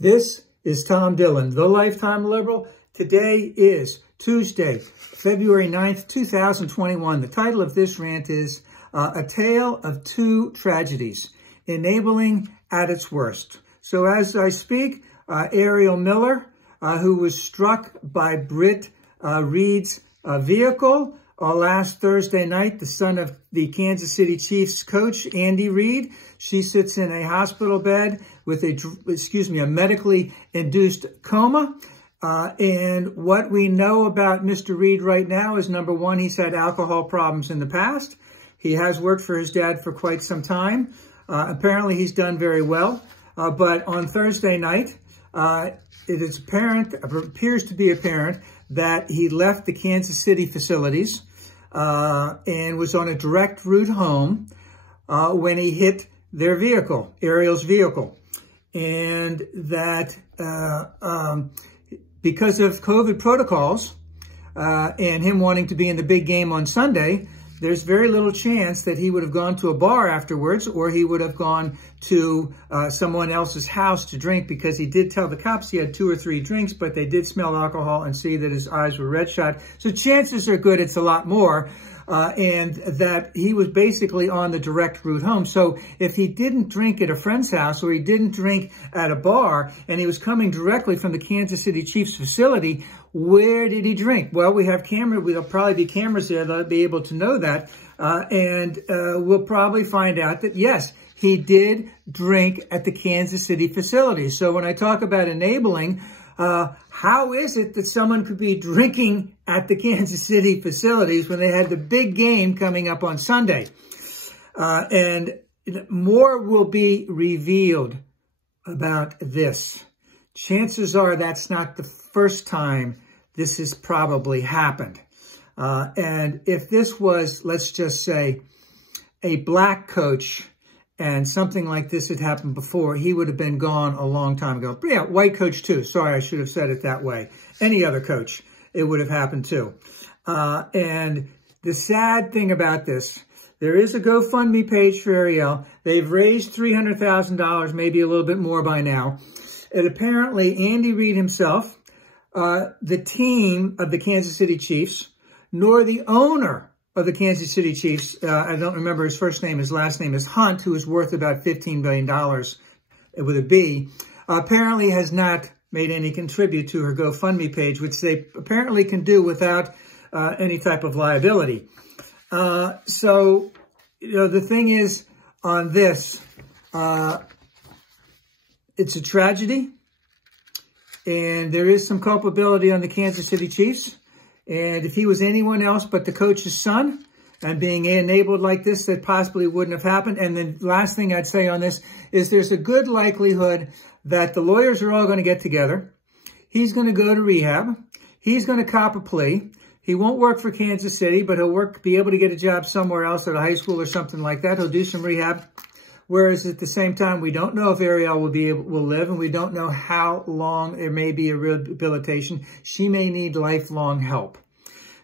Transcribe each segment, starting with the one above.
This is Tom Dillon, the Lifetime Liberal. Today is Tuesday, February 9th, 2021. The title of this rant is A Tale of Two Tragedies, Enabling at its Worst. So as I speak, Ariel Miller, who was struck by Britt Reid's vehicle last Thursday night, the son of the Kansas City Chiefs coach, Andy Reid. She sits in a hospital bed with a medically induced coma. And what we know about Mr. Reid right now is, number one, he's had alcohol problems in the past. He has worked for his dad for quite some time. Apparently, he's done very well. But on Thursday night, it appears to be apparent that he left the Kansas City facilities and was on a direct route home when he hit their vehicle, Ariel's vehicle. And that because of COVID protocols and him wanting to be in the big game on Sunday, there's very little chance that he would have gone to a bar afterwards, or he would have gone to someone else's house to drink, because he did tell the cops he had 2 or 3 drinks, but they did smell alcohol and see that his eyes were red shot. So chances are good it's a lot more, and that he was basically on the direct route home. So if he didn't drink at a friend's house, or he didn't drink at a bar, and he was coming directly from the Kansas City Chiefs facility, where did he drink? Well, there'll probably be cameras there that'll be able to know that. And we'll probably find out that, yes, he did drink at the Kansas City facility. So when I talk about enabling, how is it that someone could be drinking at the Kansas City facilities when they had the big game coming up on Sunday? And more will be revealed about this. Chances are that's not the first time this has probably happened. And if this was, let's just say, a black coach and something like this had happened before, he would have been gone a long time ago. But yeah, white coach too. Sorry, I should have said it that way. Any other coach, it would have happened too. And the sad thing about this, there is a GoFundMe page for Ariel. They've raised $300,000, maybe a little bit more by now. And apparently, Andy Reid himself, the team of the Kansas City Chiefs, nor the owner of the Kansas City Chiefs, I don't remember his first name, his last name is Hunt, who is worth about $15 billion with a B, apparently has not made any contribute to her GoFundMe page, which they apparently can do without any type of liability. So, the thing is on this, it's a tragedy, and there is some culpability on the Kansas City Chiefs. And if he was anyone else but the coach's son and being enabled like this, that possibly wouldn't have happened. And the last thing I'd say on this is there's a good likelihood that the lawyers are all going to get together. He's going to go to rehab. He's going to cop a plea. He won't work for Kansas City, but he'll be able to get a job somewhere else at a high school or something like that. He'll do some rehab. Whereas at the same time, we don't know if Ariel will live, and we don't know how long there may be a rehabilitation. She may need lifelong help.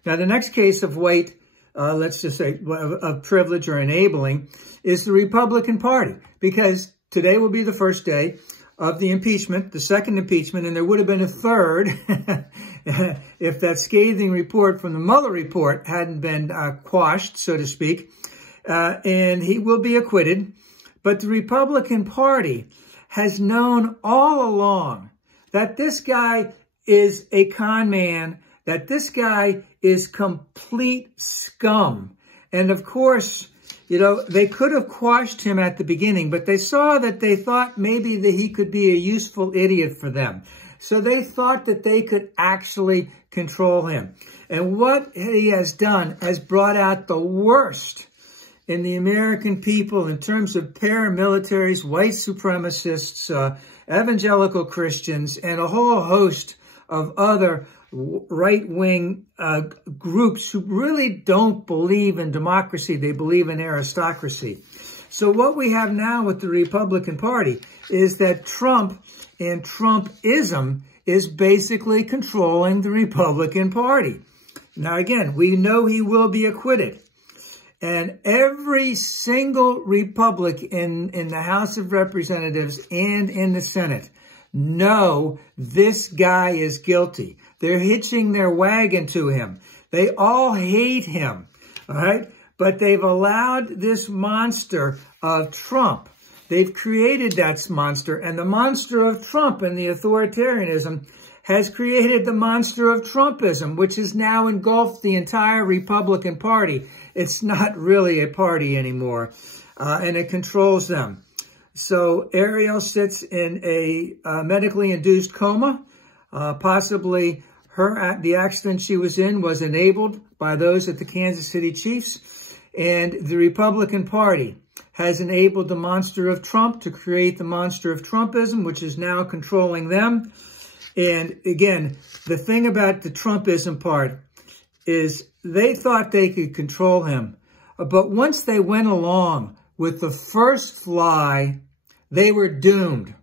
Now, the next case of white, let's just say, of privilege or enabling, is the Republican Party, because today will be the first day of the impeachment, the second impeachment, and there would have been a third if that scathing report from the Mueller report hadn't been quashed, so to speak, and he will be acquitted. But the Republican Party has known all along that this guy is a con man, that this guy is complete scum. And of course, they could have quashed him at the beginning, but they thought maybe that he could be a useful idiot for them. So they thought that they could actually control him. And what he has done has brought out the worst in the American people in terms of paramilitaries, white supremacists, evangelical Christians, and a whole host of other right-wing groups who really don't believe in democracy. They believe in aristocracy. So what we have now with the Republican Party is that Trump and Trumpism is basically controlling the Republican Party. Now, again, we know he will be acquitted. And every single Republican in the House of Representatives and in the Senate know this guy is guilty. They're hitching their wagon to him. They all hate him, all right? But they've allowed this monster of Trump. They've created that monster, and the monster of Trump and the authoritarianism has created the monster of Trumpism, which has now engulfed the entire Republican Party. It's not really a party anymore, and it controls them. So Ariel sits in a medically induced coma. Possibly the accident she was in was enabled by those at the Kansas City Chiefs. And the Republican Party has enabled the monster of Trump to create the monster of Trumpism, which is now controlling them. And again, the thing about the Trumpism part is they thought they could control him. But once they went along with the first fly, they were doomed.